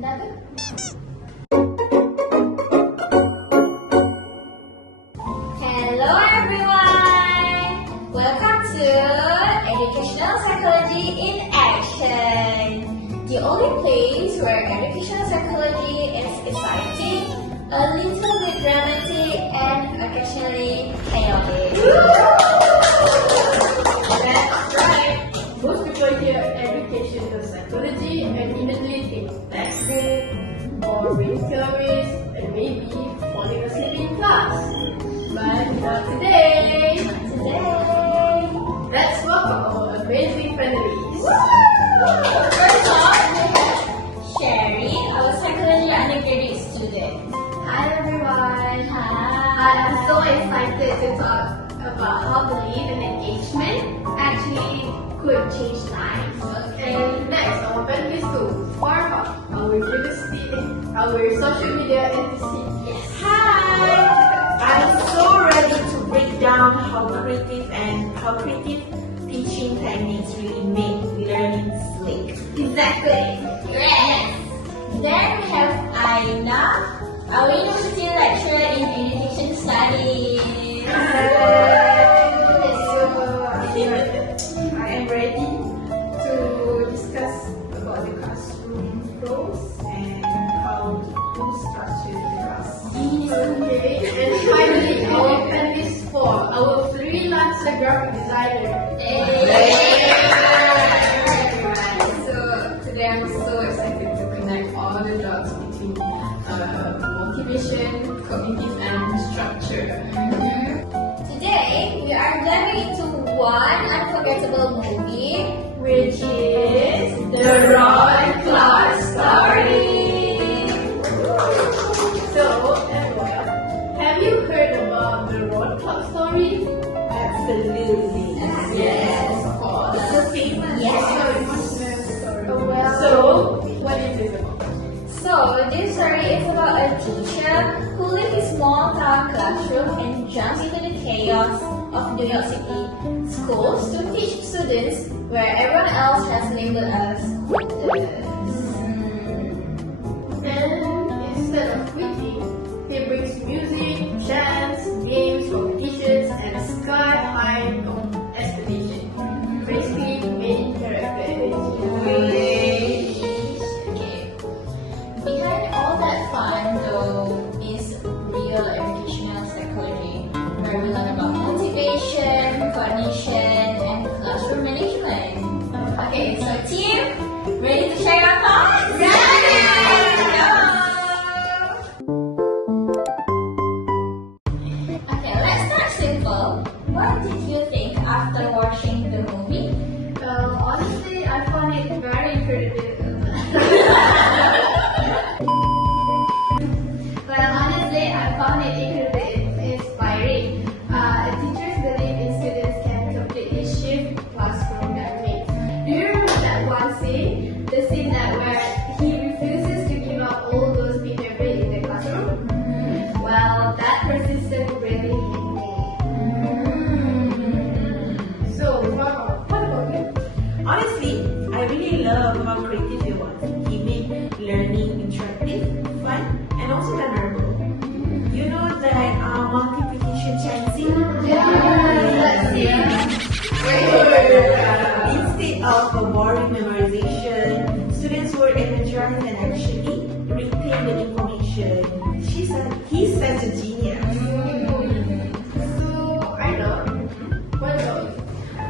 Hello everyone! Welcome to Educational Psychology in Action, the only place where educational psychology is exciting, a little bit dramatic, and occasionally chaotic. That's right. Most people hear educational psychology and immediately think textbook, boring theories, and maybe falling asleep in class. But not today. Let's welcome our amazing panelists. First off, we have Sherry, our psychology undergraduate student. Hi everyone. Hi. I'm so excited to talk about how belief and engagement actually could change lives. Okay. And next, our panelist to Farha, our university, our social media enthusiast. Hi! I'm so ready to break down how creative teaching techniques really make learning slick. Exactly. Yes. Then we have Aina, our university lecturer in education studies. I am ready to discuss about the classroom roles And how to structure the class. Okay, and finally our panelist for our freelancer graphic designer. So today I'm so excited to connect all the dots between motivation, cognitive, and structure. Today we are diving into one unforgettable movie, Which is the Ron Clark story. So, everyone, have you heard about the Ron Clark story? Absolutely. Yes, of course. It's so famous. Yes. So, what is it about? So this story is about a teacher who leaves his small town classroom and jumps into the chaos of New York City schools to teach students where everyone else has labeled as quitters. And instead of quitting, he brings music, chants, games, competitions, and a sky-high expedition. Basically, main character energy. Okay. Behind all that fun though is real educational psychology, where we learn about motivation, cognition, and classroom management. Okay, so team, ready to share your thoughts? Ready! Okay, let's start simple. What did you think after watching the movie? Honestly, I found it very incredible. Inspiring. Teachers believe in students can completely shift classroom dynamics. Do you remember that one scene? The scene where he refuses to give up all those behavior in the classroom? Well, that persistence really hit me. So, what about you? Honestly, I really love how creative he was. He made learning interactive, fun, and also memorable. You know that multiplication chanting? Instead of a boring memorization, students were energized and actually retain the information. He's such a genius. So, I know. What about you?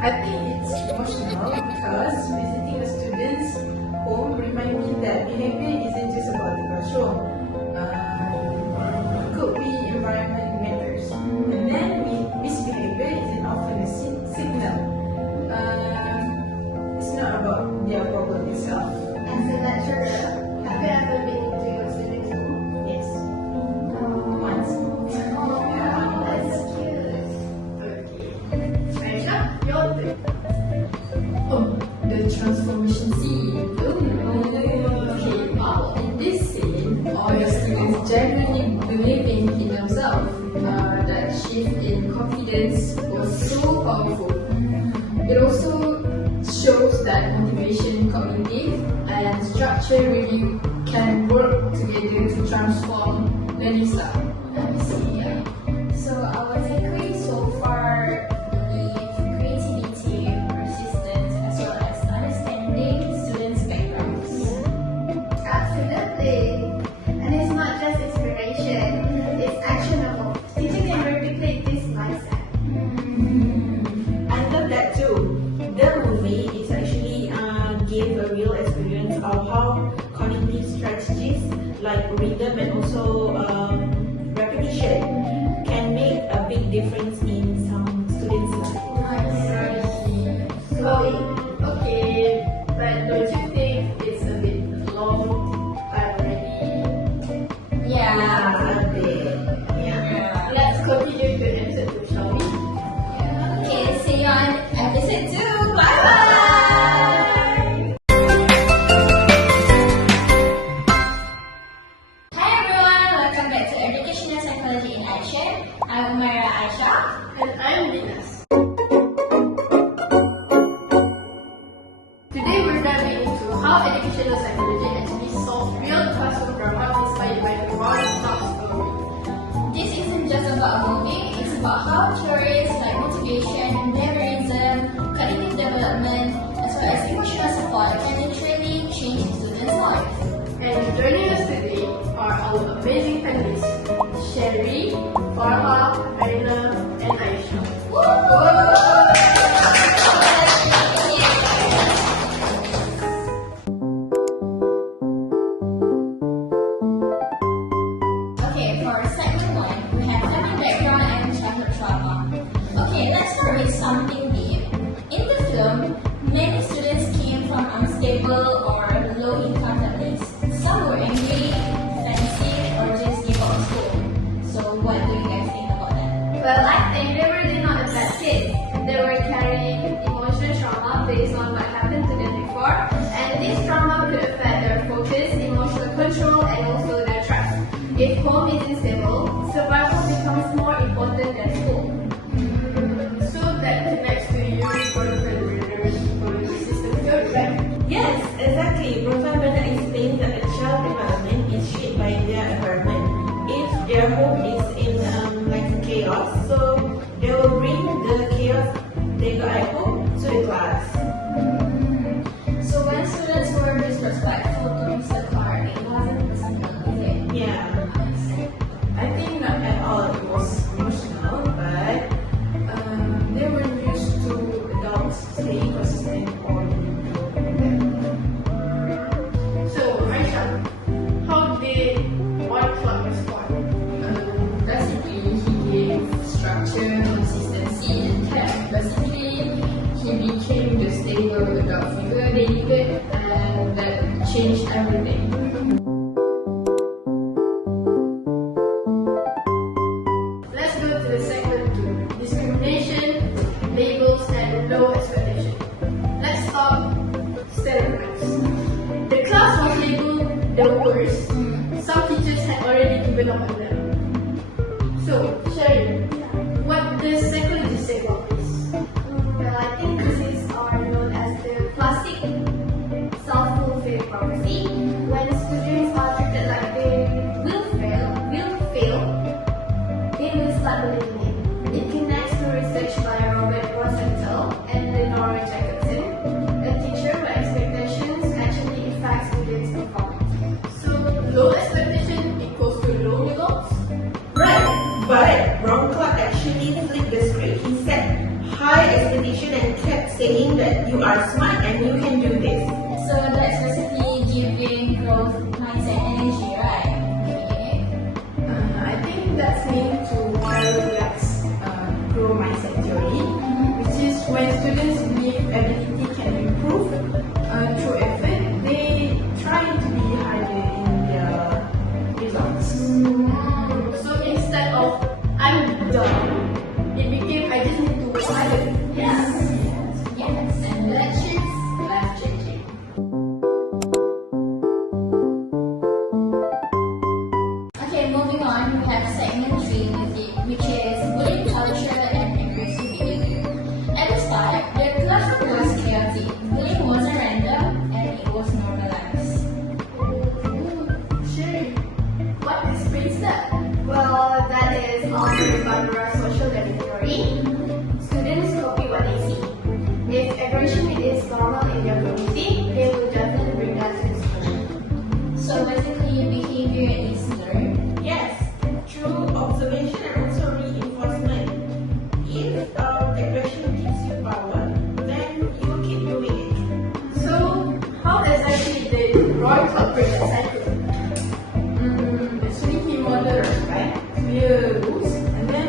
I think it's emotional because visiting a student's home reminds me that behavior isn't just about the classroom. Could be environment matters. And then misbehavior isn't often a signal. It's not about their problem itself. As a lecturer, have you ever been to your student's home? Yes. Once. That's cute. Okay. Aisha, your turn. Oh, the transformation scene. Okay, wow. In this scene, all the students genuinely believing in themselves. That shift in confidence was so powerful. It also shows that motivation, cognitive, and structure really can work together to transform learning style? I see, yeah. So our takeaway so far believe creativity, persistence, as well as understanding students' backgrounds. Absolutely. And it's not just inspiration, it's actionable. Teachers can replicate this mindset. I love that too. The movie is actually gave a real experience of how cognitive strategies like rhythm and also repetition can make a big difference in some students' life. So, okay, but don't you think it's a bit long already? Yeah. A bit. Yeah. Let's continue to episode 2, shall we? Okay, see you on episode 2. Bye bye! Hi everyone, welcome back to Educational Psychology in Action. I'm Umaira Aisha. And I'm Venus. Today we're diving into how educational psychology actually solves real classroom drama inspired by the Roy Clark story. This isn't just about a movie, it's about how theories like motivation, memorism, cognitive development, as well as emotional support can literally change students' lives. And joining us today are our amazing panelists, Sherry, Farha, Aina, and Aisha. Okay, for segment 1, we have family background and childhood trauma. Okay, let's start with something deep. In the film, many students came from unstable or low-income families. Some were angry, defensive, or just gave up on school. So, what do you guys think about that? Well, I think they were really not a bad kids. They were carrying emotional trauma based on what happened to them before, and this trauma could affect their focus, emotional control, and also their trust. If home is unstable, survival becomes more important than school. So that connects to your Jonathan Brenner's policy system theory, right? Yes, exactly. Professor Bernard explains that a child development is shaped by their environment. If their home is in like chaos, so they will bring the chaos they got at home to the class. So, when students were disrespectful to Mr. Clark, it wasn't personal, is it? Yeah. I think not at all it was emotional, but they were used to adults staying consistent or So, Aisha, how did White Club respond? basically he gave structure, consistency, and depth. Basically, he became the stable adult figure they needed, and that changed everything. Let's go to the segment 2, discrimination, labels, and low expectation. Let's talk stereotypes. The class was labeled the worst. Some teachers had already given up on them. So, Sherry, what does psychology say about this? Well, I think this is known as the classic self-fulfilling prophecy. When students are treated like they will fail, they will start believing it. It connects to research by Robert Rosenthal and Lenora Jacobson, a teacher where expectations actually affect students' performance. So, low expectation equals to low results? Right, but Ron Clark actually flipped the script. He said high expectation and kept saying that you are smart and you can do this. So, that's basically giving growth mindset energy, right? Okay. I think that's linked to Carol Dweck's grow mindset theory, which is when students believe ability can improve through effort, they try to be harder in their So basically, behavior is learned. Yes, through observation and also reinforcement. If aggression gives you power, then you keep doing it. So, how exactly did Roy Clark break that cycle? Actually, he modeled respect, clear rules, and then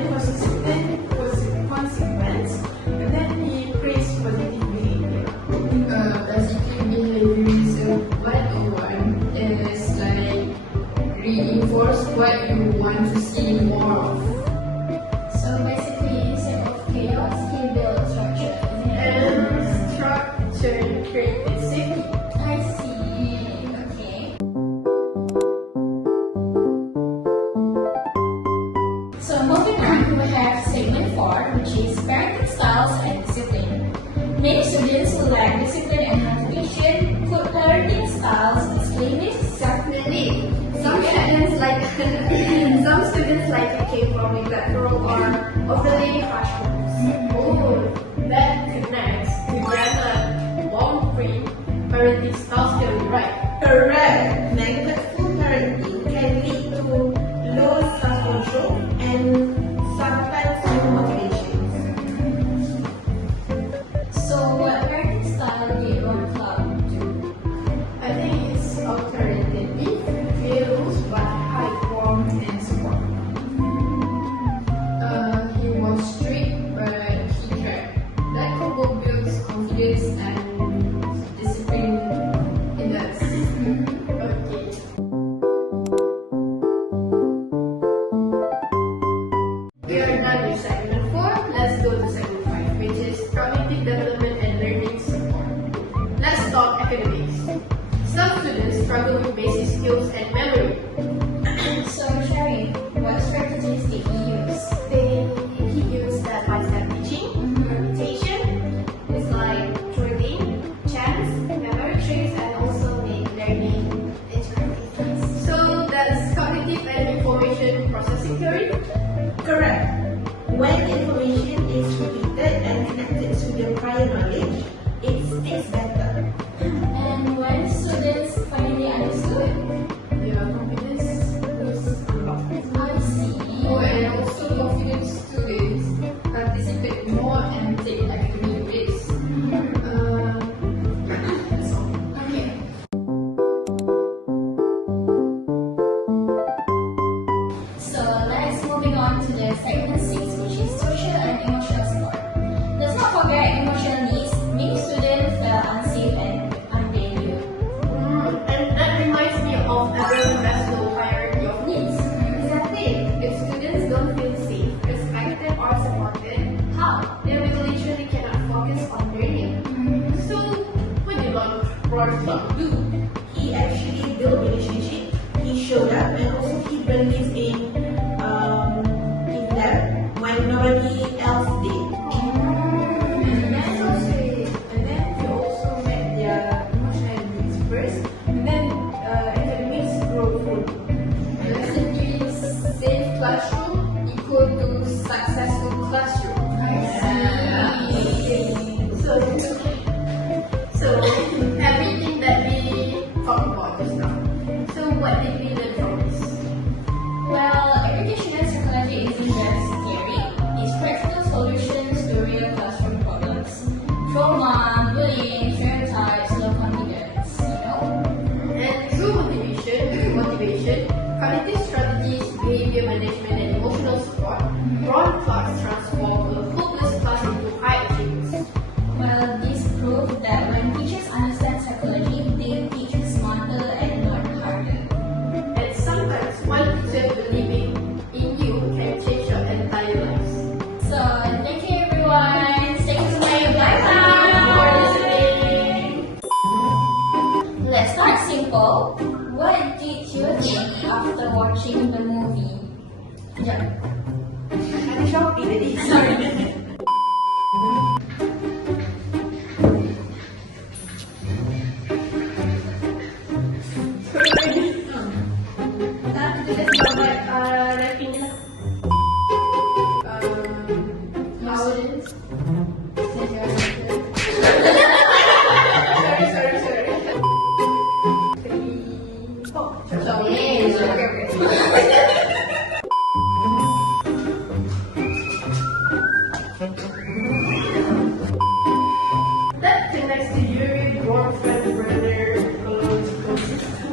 consequence, and then he praised positive behavior. Basically, behaviorism 101 is like reinforce what you want to see more of. So basically, instead of chaos, he built structure. And structure created safety. I see. Okay. So moving on, we have segment 4, which is parenting styles and discipline. Many students who lack discipline and motivation put parenting styles display this. Definitely. Some students like it came from neglectful or overly harsh homes. Oh, that connects to Greta Bomfree parenting style theory, right? Correct. Neglectful parenting can lead to low self-control and sometimes no motivation. So what parenting style did Roy Clark do? I think it's authoritative, clear rules, but high warmth and support. He was strict, but he tried. That combo builds confidence and discipline in us. Okay. We are done with segment 4. Let's go to segment 5, which is cognitive development and learning support. Let's talk academics. Some students struggle with basic skills and memory. So Sherry, what strategies did he use? He used step-by-step teaching, repetition, it's like drilling, chants, memory tricks, and also made learning interactive. So that's cognitive and information processing theory. Correct. When information is repeated and connected to the prior knowledge, it sticks better. And when students finally understood? Their confidence was unlocked. I see. Oh, and also confident students participate more and take academic risks. That's all. Okay. So let's moving on to the segment 6, which is social and emotional support. Let's not forget emotional needs. Many students feel unsafe and unvalued. And that reminds me of Abraham Maslow's hierarchy of needs. Exactly. If students don't feel safe, respected, or supported, how? They will literally cannot focus on learning. So, what did Roy Clark do? He actually built relationship. He showed up and also he believes in them when nobody else did. That's so sweet. And then he also met their emotional needs first, and then academics grow full. Basically, safe classroom equal to successful classroom. So everything that we talked about just now. So what did we learn from this? Well, educational psychology isn't just theory. It's practical solutions to real classroom problems. Trauma, bullying, stereotypes, low confidence, And through motivation, cognitive strategies, behavior management, and emotional support, Ron Clark transformed a hopeless class into high achievers. Well, this proved that when teachers understand psychology, they teach smarter and not harder. And sometimes one teacher believing in you can change your entire lives. So, thank you everyone. Stay tuned. Bye-bye. Let's start simple. What did you think after watching the movie? Yeah. I'm Shopee tadi. Sorry. Kita selamat wrapping lah. Audience. Sorry. 3, 4. That connects to Yuri, boyfriend, brother, ecological system.